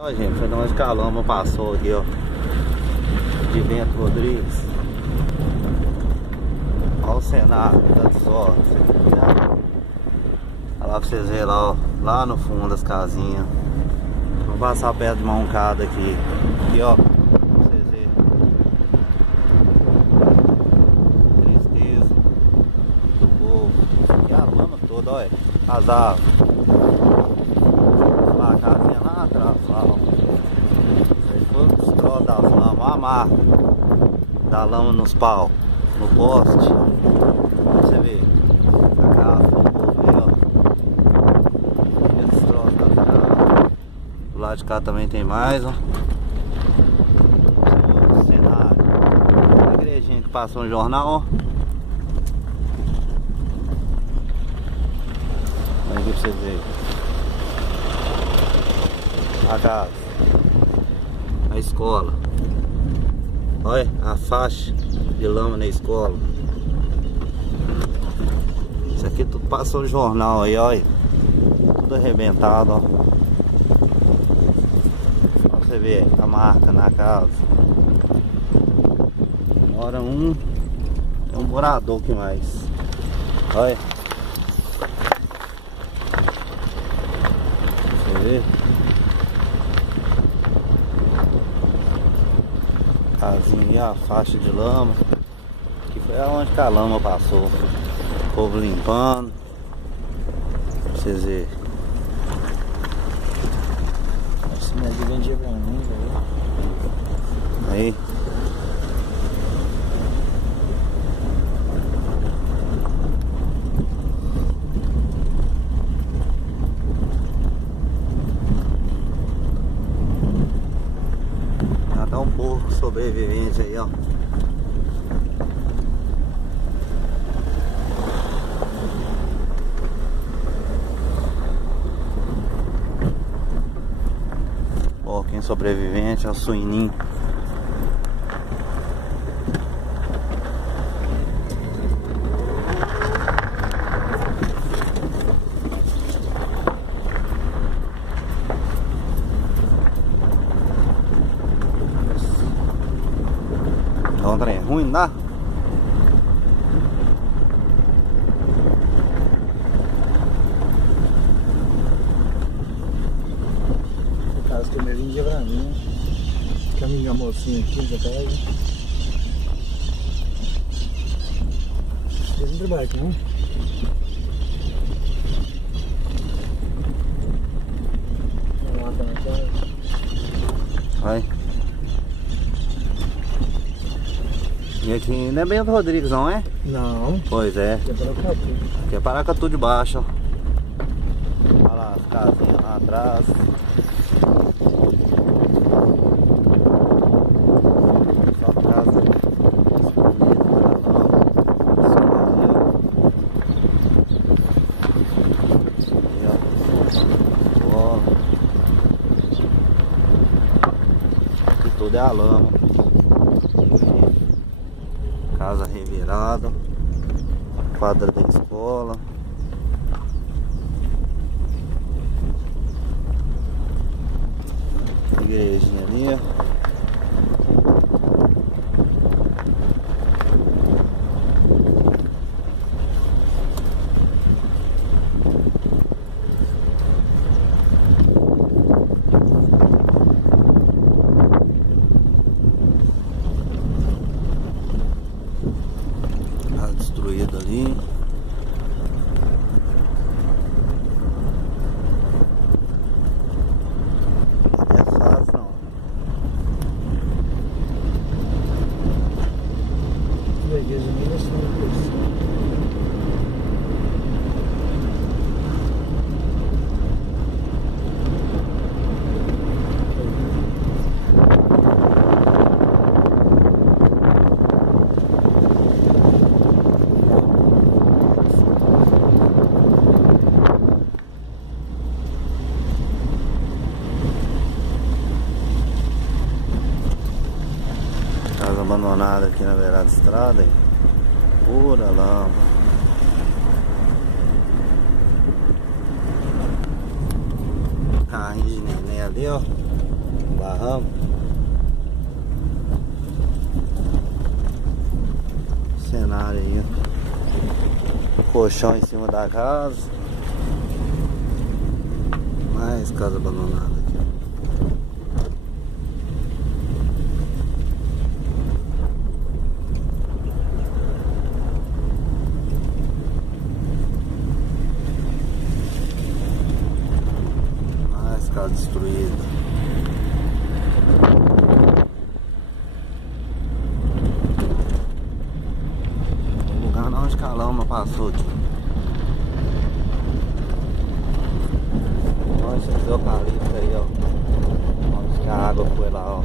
Ó, gente, foi de onde Calama passou aqui, ó. De Bento Rodrigues. Olha o cenário, tá de sol. Olha lá pra vocês verem lá, ó. Lá no fundo das casinhas. Vamos passar perto de Moncada aqui. Aqui, ó. Pra vocês verem. Tristeza do povo. Isso aqui é a lama toda, olha. As árvores. Lá a casinha lá atrás, lá, ó. Isso aí foi o destroço das lamas. Olha a marca da lama nos pau, no poste. Você vê a casa do povo aí, ó. Esse destroço das casas. Do lado de cá também tem mais, ó. O cenário. A igrejinha que passou no jornal, ó. Olha aqui pra vocês verem. A casa, a escola, olha a faixa de lama na escola. Isso aqui tudo passou no jornal aí, olha, tudo arrebentado, ó. Pra você ver a marca na casa. Mora é um morador que mais, olha. Você vê. Casinha, a faixa de lama. Que foi aonde que a lama passou. O povo limpando. Pra vocês verem. Esse médico vendia pra mim, velho. Aí. Tá um pouco sobrevivente aí, ó. Pouquinho sobrevivente, ó, suininho. Dá um trem ruim, não dá? No caso que eu me vendia pra mim. Caminho a mocinha aqui, já pega. Eles não trabalham aqui, não? Vamos lá, tá na casa. Vai. E aqui não é Bento Rodrigues, não é? Não. Pois é. Aqui é Paracatu. Aqui é Paracatu de baixo, ó. Olha lá as casinhas lá atrás. Só casa escondida, ó. Aqui tudo é a lama. Casa revirada, quadra da escola. Igrejinha ali, ó. Destruído ali. Não é fácil, não. E a igreja minha é só uma coisa. Casa abandonada aqui na beirada da estrada, hein? Pura lama. Carrinho de neném ali, ó. barranco. Cenário aí, ó. Colchão em cima da casa. Mais casa abandonada aqui, ó. Mais casa destruída. Onde que a lama passou aqui. Olha esse eucalipto aí, ó. Onde que a água foi lá, ó.